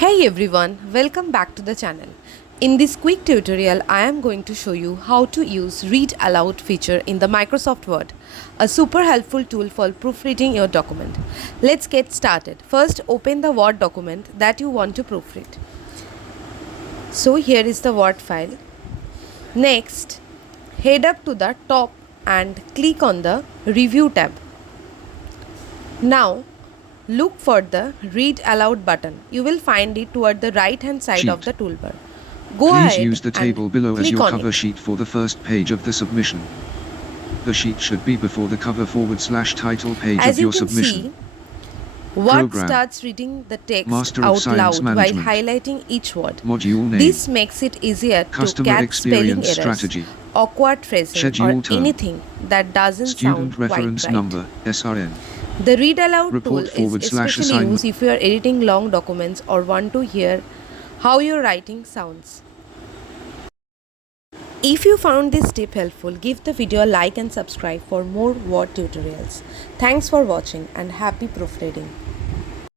Hey everyone, welcome back to the channel. In this quick tutorial, I am going to show you how to use Read Aloud feature in the Microsoft Word, a super helpful tool for proofreading your document. Let's get started. First, open the Word document that you want to proofread. So here is the Word file. Next, head up to the top and click on the Review tab. Now, look for the Read Aloud button. You will find it toward the right hand side of the toolbar. Go Please ahead use the table and below as click your on cover it. sheet for the first page of the submission. The sheet should be before the cover/title page As of you your can submission. see, Word Program. starts reading the text Master of out Science loud while Management. highlighting each word. Module name. This makes it easier to Customer catch spelling Experience errors, Strategy. awkward phrasing, or Schedule term. anything that doesn't Student sound Reference quite right. Number, SRN. The Read Aloud Report tool is especially /assignment. used if you are editing long documents or want to hear how your writing sounds. If you found this tip helpful, give the video a like and subscribe for more Word tutorials. Thanks for watching and happy proofreading.